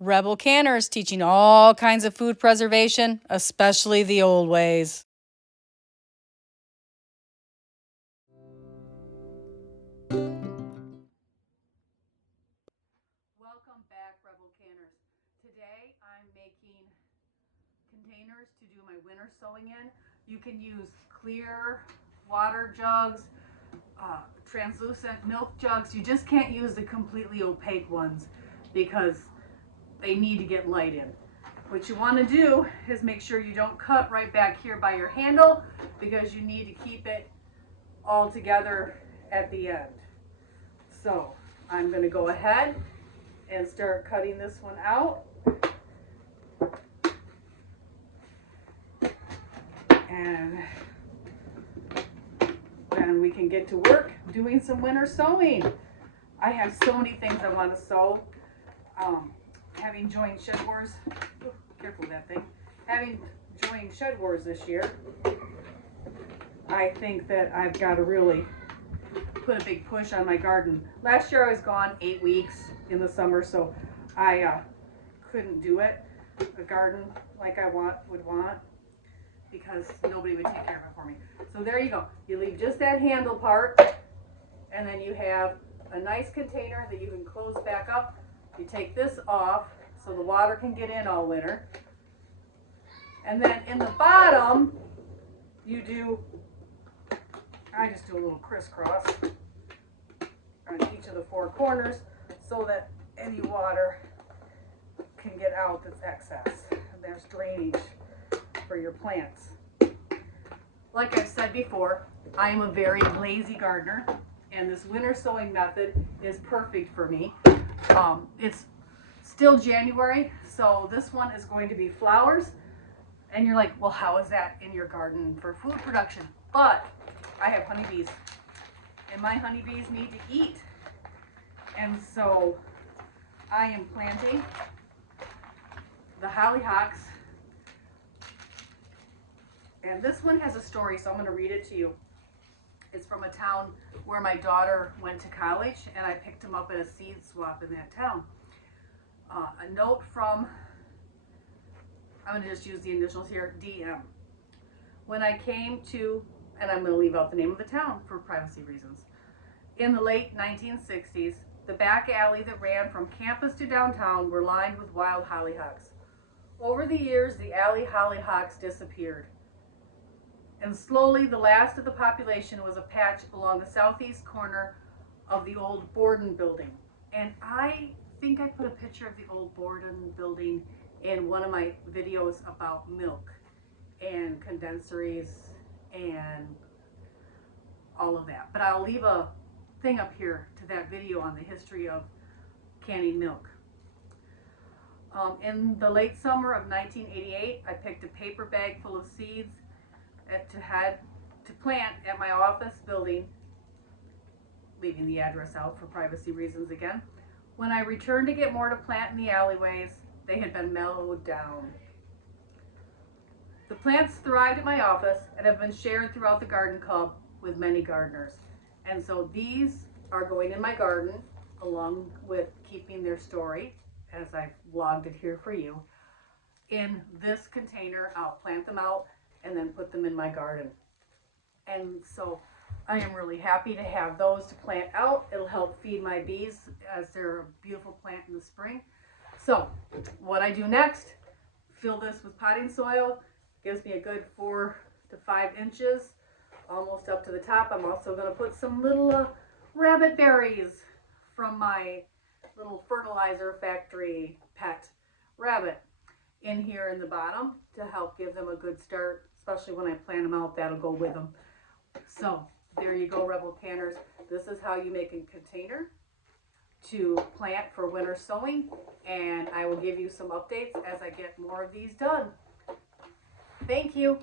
Rebel Canners teaching all kinds of food preservation, especially the old ways. Welcome back, Rebel Canners. Today I'm making containers to do my winter sowing in. You can use clear water jugs, translucent milk jugs. You just can't use the completely opaque ones because they need to get light in. What you want to do is make sure you don't cut right back here by your handle because you need to keep it all together at the end. So I'm going to go ahead and start cutting this one out. And then we can get to work doing some winter sowing. I have so many things I want to sow. Having joined Shed Wars, careful with that thing. Having joined Shed Wars this year, I think that I've got to really put a big push on my garden. Last year I was gone 8 weeks in the summer, so I couldn't do it, a garden like I would want, because nobody would take care of it for me. So there you go. You leave just that handle part, and then you have a nice container that you can close back up. You take this off so the water can get in all winter. And then in the bottom, you do, I just do a little crisscross on each of the four corners so that any water can get out that's excess. And there's drainage for your plants. Like I've said before, I am a very lazy gardener, and this winter sowing method is perfect for me. It's still January, so this one is going to be flowers. And you're like, well, how is that in your garden for food production? But I have honeybees, and my honeybees need to eat. And so I am planting the hollyhocks. And this one has a story, so I'm going to read it to you. It's from a town where my daughter went to college, and I picked them up at a seed swap in that town. A note from, I'm going to just use the initials here, DM. When I came to, and I'm going to leave out the name of the town for privacy reasons. In the late 1960s, the back alley that ran from campus to downtown were lined with wild hollyhocks. Over the years, the alley hollyhocks disappeared. And slowly, the last of the population was a patch along the southeast corner of the old Borden building. And I think I put a picture of the old Borden building in one of my videos about milk and condenseries and all of that. But I'll leave a thing up here to that video on the history of canning milk. In the late summer of 1988, I picked a paper bag full of seeds to plant at my office building, leaving the address out for privacy reasons again. When I returned to get more to plant in the alleyways, they had been mellowed down. The plants thrived at my office and have been shared throughout the garden club with many gardeners. And so these are going in my garden along with keeping their story, as I've vlogged it here for you. In this container, I'll plant them out and then put them in my garden. And so I am really happy to have those to plant out. It'll help feed my bees as they're a beautiful plant in the spring. So what I do next, fill this with potting soil, gives me a good 4 to 5 inches, almost up to the top. I'm also going to put some little rabbit berries from my little fertilizer factory pet rabbit in here in the bottom to help give them a good start, especially when I plant them out. That'll go with them. So there you go, Rebel Canners. This is how you make a container to plant for winter sowing, and I will give you some updates as I get more of these done. Thank you.